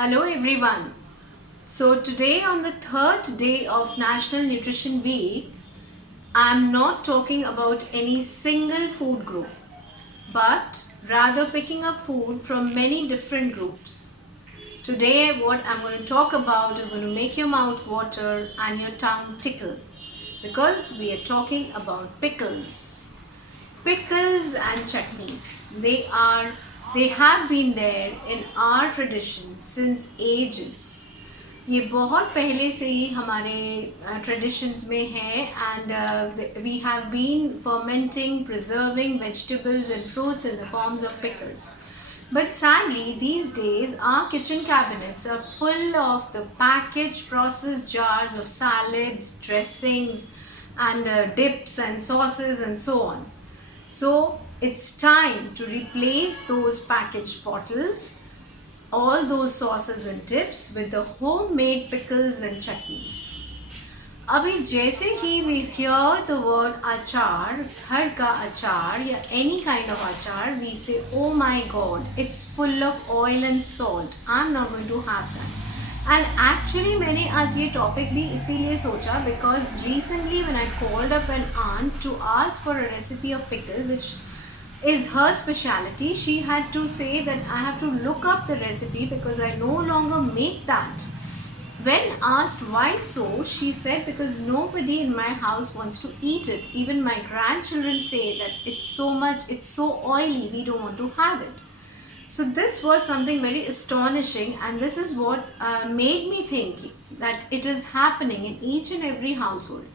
Hello everyone. So today on the third day of National Nutrition Week, I'm not talking about any single food group, but rather picking up food from many different groups. Today what I'm going to talk about is going to make your mouth water and your tongue tickle because we are talking about pickles. Pickles and chutneys. They have been there in our tradition since ages. ये बहुत पहले से ही हमारे traditions में है and we have been fermenting, preserving vegetables and fruits in the forms of pickles. But sadly, these days, our kitchen cabinets are full of the packaged processed jars of salads, dressings, and dips and sauces and so on. So it's time to replace those packaged bottles, all those sauces and dips with the homemade pickles and chutneys. अभी जैसे ही we hear the word achar, घर का achar या any kind of achar, we say, oh my god, it's full of oil and salt. I'm not going to have that. And actually मैंने आज ये topic भी इसीलिए सोचा because recently when I called up an aunt to ask for a recipe of pickle which is her speciality, she had to say that I have to look up the recipe because I no longer make that. When asked why so, she said because nobody in my house wants to eat it. Even my grandchildren say that it's so oily, we don't want to have it. So this was something very astonishing, and this is what made me think that it is happening in each and every household.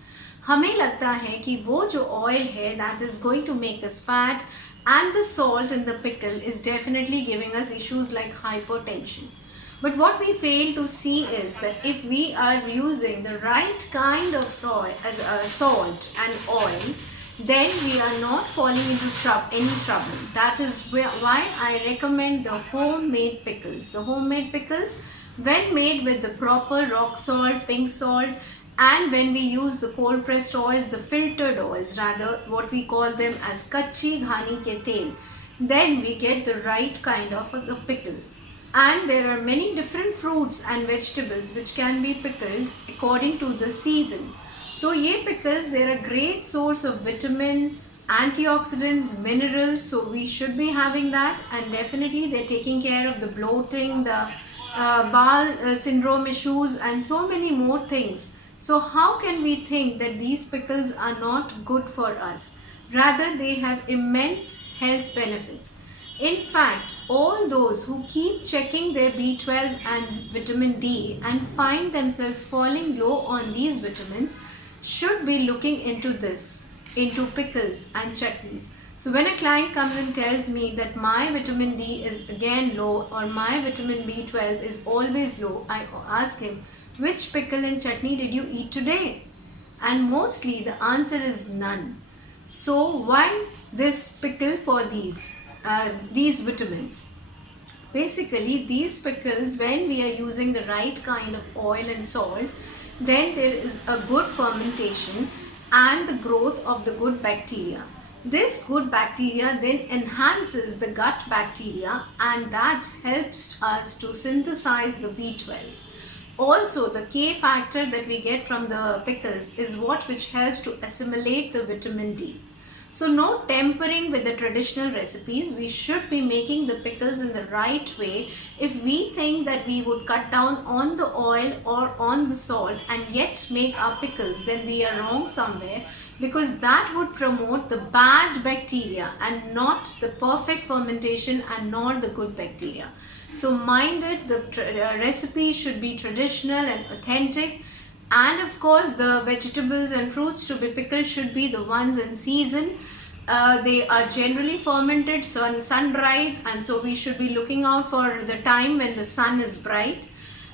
हमें लगता है कि वो जो oil है that is going to make us fat, and the salt in the pickle is definitely giving us issues like hypertension. But what we fail to see is that if we are using the right kind of salt and oil, then we are not falling into any trouble. That is why I recommend the homemade pickles. The homemade pickles, when made with the proper rock salt, pink salt, and when we use the cold pressed oils, the filtered oils, rather what we call them as kachi ghani ke tel, then we get the right kind of the pickle. And there are many different fruits and vegetables which can be pickled according to the season. So ये pickles, they're a great source of vitamin, antioxidants, minerals, so we should be having that, and definitely they're taking care of the bloating, the bowel syndrome issues, and so many more things. So how can we think that these pickles are not good for us? Rather, they have immense health benefits. In fact, all those who keep checking their B12 and vitamin D and find themselves falling low on these vitamins should be looking into pickles and chutneys. So when a client comes and tells me that my vitamin D is again low or my vitamin B12 is always low, I ask him, which pickle and chutney did you eat today? And mostly the answer is none. So why this pickle for these vitamins? Basically, these pickles, when we are using the right kind of oil and salts, then there is a good fermentation and the growth of the good bacteria. This good bacteria then enhances the gut bacteria, and that helps us to synthesize the B12. Also, the K factor that we get from the pickles is which helps to assimilate the vitamin D. So no tempering with the traditional recipes. We should be making the pickles in the right way. If we think that we would cut down on the oil or on the salt and yet make our pickles, then we are wrong somewhere, because that would promote the bad bacteria and not the perfect fermentation and not the good bacteria. So mind it, the recipe should be traditional and authentic. And of course, the vegetables and fruits to be pickled should be the ones in season. They are generally fermented, sun-dried, and so we should be looking out for the time when the sun is bright.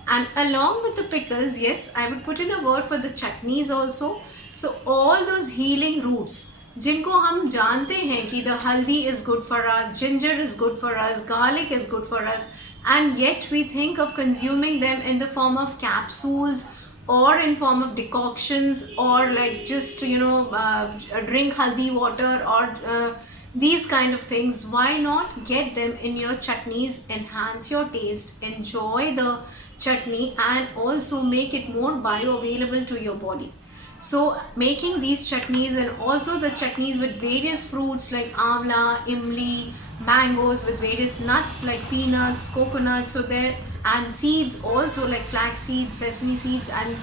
And along with the pickles, yes, I would put in a word for the chutneys also. So all those healing roots, जिनको हम जानते हैं कि the haldi is good for us, ginger is good for us, garlic is good for us, and yet we think of consuming them in the form of capsules or in form of decoctions, or like just drink haldi water, or these kind of things, why not get them in your chutneys, enhance your taste, enjoy the chutney, and also make it more bioavailable to your body. So making these chutneys, and also the chutneys with various fruits like amla, imli, mangoes, with various nuts like peanuts, coconuts, so there, and seeds also like flax seeds, sesame seeds, and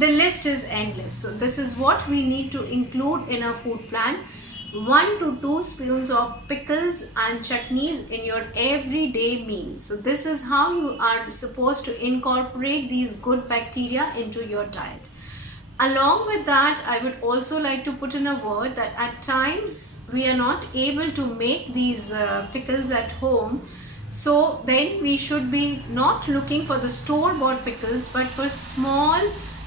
the list is endless. So this is what we need to include in our food plan. 1 to 2 spoons of pickles and chutneys in your everyday meal. So this is how you are supposed to incorporate these good bacteria into your diet. Along with that, I would also like to put in a word that at times we are not able to make these pickles at home. So then we should be not looking for the store-bought pickles, but for small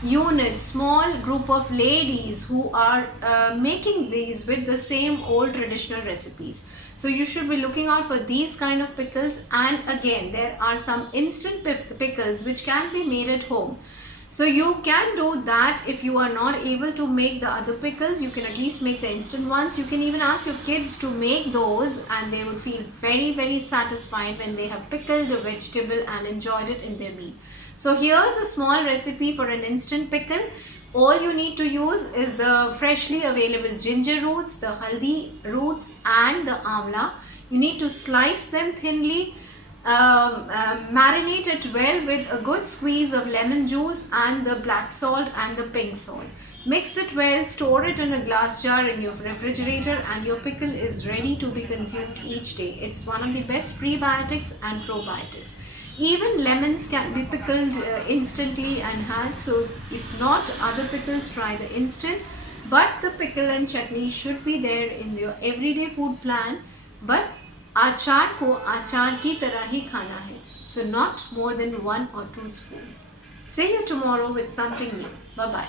units, small group of ladies who are making these with the same old traditional recipes. So you should be looking out for these kind of pickles. And again, there are some instant pickles which can be made at home. So you can do that. If you are not able to make the other pickles, you can at least make the instant ones. You can even ask your kids to make those, and they would feel very satisfied when they have pickled the vegetable and enjoyed it in their meal. So here's a small recipe for an instant pickle. All you need to use is the freshly available ginger roots, the haldi roots, and the amla. You need to slice them thinly. Marinate it well with a good squeeze of lemon juice and the black salt and the pink salt. Mix it well, store it in a glass jar in your refrigerator, and your pickle is ready to be consumed each day. It's one of the best prebiotics and probiotics. Even lemons can be pickled instantly and had, so if not other pickles, try the instant. But the pickle and chutney should be there in your everyday food plan. But आचार को आचार की तरह ही खाना है. So not more than 1 or 2 spoons. See you tomorrow with something new. Bye bye.